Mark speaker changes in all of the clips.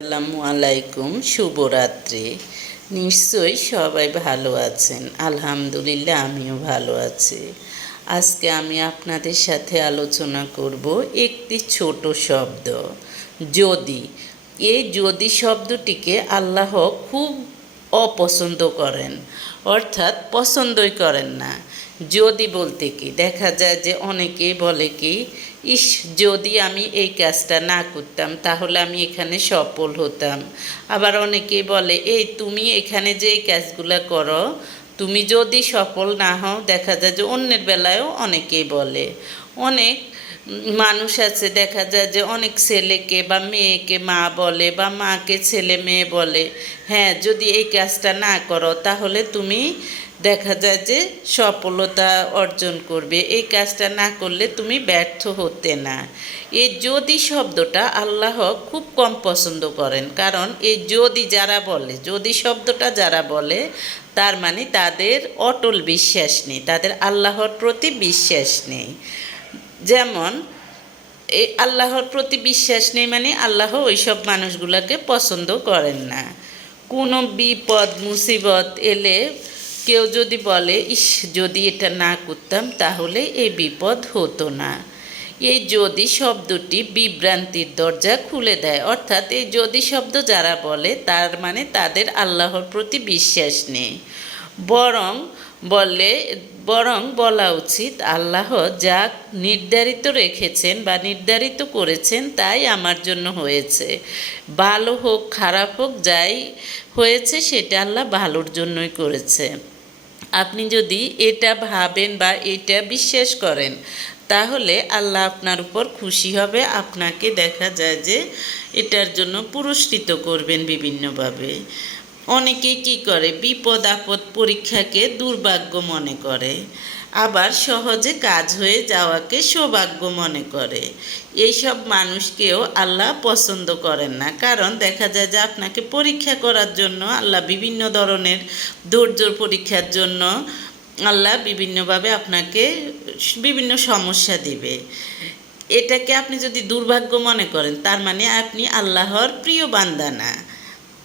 Speaker 1: আসসালামু আলাইকুম, শুভরাত্রি। নিশ্চয়ই সবাই ভালো আছেন। আলহামদুলিল্লাহ, আমিও ভালো আছি। আজকে আমি আপনাদের সাথে আলোচনা করব একটি ছোট শব্দ, যদি। এই যদি শব্দটিকে আল্লাহ খুব অপছন্দ করেন, অর্থাৎ পছন্দই করেন না। যদি বলতে কি, দেখা যায় যে অনেকেই বলে কি, ইস, যদি আমি এই কাজটা না করতাম, তাহলে আমি এখানে সফল হতাম। আবার অনেকেই বলে, এই তুমি এখানে যে এই কাজগুলো করো, তুমি যদি সফল না হও, দেখা যায় যে অন্যের বেলায়ও অনেকেই বলে। অনেক মানুষ আছে, দেখা যায় যে অনেক ছেলেকে বা মেয়েকে মা বলে বা মাকে ছেলে মেয়ে বলে। হ্যাঁ যদি এই কাজটা না করো, তাহলে তুমি দেখা যায় যে সফলতা অর্জন করবে। এই কাজটা না করলে তুমি ব্যর্থ হতে না। এই যদি শব্দটা আল্লাহ খুব কম পছন্দ করেন, কারণ এই যদি যারা বলে, যদি শব্দটা যারা বলে, তার মানে তাদের অটল বিশ্বাস নেই, তাদের আল্লাহর প্রতি বিশ্বাস নেই। যেমন, এই আল্লাহর প্রতি বিশ্বাস নেই মানে আল্লাহ ওইসব মানুষগুলোকে পছন্দ করেন না। কোনো বিপদ, মুসিবত এলে কেউ যদি বলে, ইস, যদি এটা না করতাম তাহলে এই বিপদ হতো না। এই যদি শব্দটি বিভ্রান্তির দরজা খুলে দেয়, অর্থাৎ এই যদি শব্দ যারা বলে, তার মানে তাদের আল্লাহর প্রতি বিশ্বাস নেই। বরং বলে, বরং বলা উচিত, আল্লাহ যা নির্ধারিত রেখেছেন বা নির্ধারিত করেছেন তাই আমার জন্য হয়েছে। ভালো হোক, খারাপ হোক, যাই হয়েছে, সেটা আল্লাহ ভালোর জন্যই করেছে। আপনি যদি এটা ভাবেন বা এটা বিশ্বাস করেন, তাহলে আল্লাহ আপনার উপর খুশি হবে। আপনাকে দেখা যায় যে এটার জন্য পুরস্কৃত করবেন বিভিন্নভাবে। অনেকে কি করে? বিপদ আপদ পরীক্ষাকে দুর্ভাগ্য মনে করে। আবার সহজে কাজ হয়ে যাওয়াকে সৌভাগ্য মনে করে। এইসব মানুষকেও আল্লাহ পছন্দ করেন না। কারণ দেখা যায় যে আপনাকে পরীক্ষা করার জন্য আল্লাহ বিভিন্ন ধরনের ধৈর্যর পরীক্ষার জন্য আল্লাহ বিভিন্নভাবে আপনাকে বিভিন্ন সমস্যা দিবে। এটাকে আপনি যদি দুর্ভাগ্য মনে করেন, তার মানে আপনি আল্লাহর প্রিয় বান্দা না।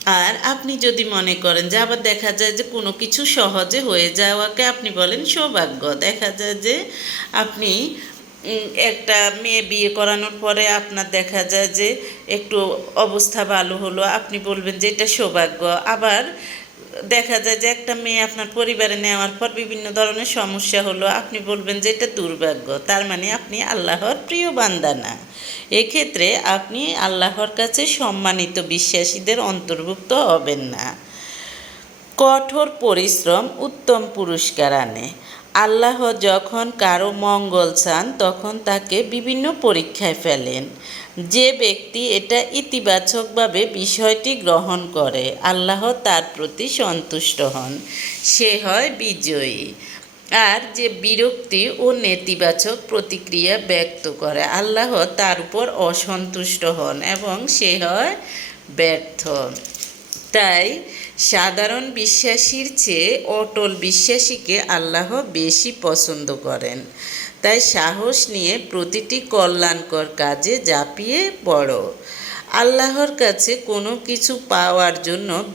Speaker 1: আর আপনি যদি মনে করেন যে আবার দেখা যায় যে কোনো কিছু সহজে হয়ে যাওয়াকে আপনি বলেন সৌভাগ্য। দেখা যায় যে আপনি একটা মেয়ে বিয়ে করানোর পরে আপনার দেখা যায় যে একটু অবস্থা ভালো হলো, আপনি বলবেন যে এটা সৌভাগ্য। আবার দেখা যায় যে একটা মেয়ে আপনার পরিবারে নেওয়ার পর বিভিন্ন ধরনের সমস্যা হলো। আপনি বলবেন যে এটা দুর্ভাগ্য। তার মানে আপনি আল্লাহর প্রিয় বান্দা না। এক্ষেত্রে আপনি আল্লাহর কাছে সম্মানিত বিশ্বাসীদের অন্তর্ভুক্ত হবেন না। কঠোর পরিশ্রম উত্তম পুরস্কার আনে। আল্লাহ যখন কারও মঙ্গল চান, তখন তাকে বিভিন্ন পরীক্ষায় ফেলেন। যে ব্যক্তি এটা ইতিবাচকভাবে বিষয়টি গ্রহণ করে, আল্লাহ তার প্রতি সন্তুষ্ট হন, সে হয় বিজয়ী। আর যে বিরক্তি ও নেতিবাচক প্রতিক্রিয়া ব্যক্ত করে, আল্লাহ তার উপর অসন্তুষ্ট হন এবং সে হয় ব্যর্থ। তাই সাধারণ বিশ্বাসীর চেয়ে অটল বিশ্বাসীকে আল্লাহ বেশি পছন্দ করেন। তাই সাহস নিয়ে প্রতিটি কল্যাণকর কাজে ঝাঁপিয়ে পড়ো। আল্লাহর কাছে কোনো কিছু পাওয়ার জন্য